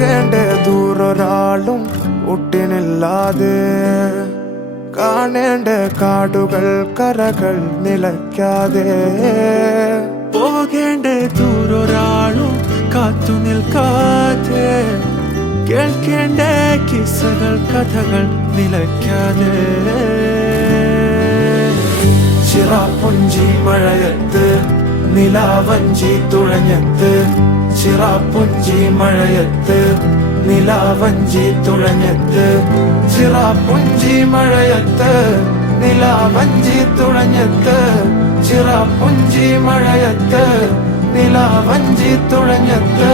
പോകേണ്ട ദൂരൊരാളും ഒട്ടിനില്ലാതെ കാണേണ്ട കാടുകൾ കരകൾ നിലയ്ക്കാതെ പോകേണ്ട ദൂരൊരാളും കാത്തു നിൽക്കാതെ കേൾക്കേണ്ട കിസ്സകൾ കഥകൾ നിലയ്ക്കാതെ ചിറാപ്പുഞ്ചി മഴയത്ത് നിലാവഞ്ചി തുഴഞ്ഞത്ത് ചിറാപ്പുഞ്ചി മഴയത്ത് നിലാവഞ്ചി തുഴഞ്ഞത്ത് ചിറാപ്പുഞ്ചി മഴയത്ത് നിലാവഞ്ചി തുഴഞ്ഞത്ത് ചിറാപ്പുഞ്ചി മഴയത്ത് നിലാവഞ്ചി തുഴഞ്ഞത്ത്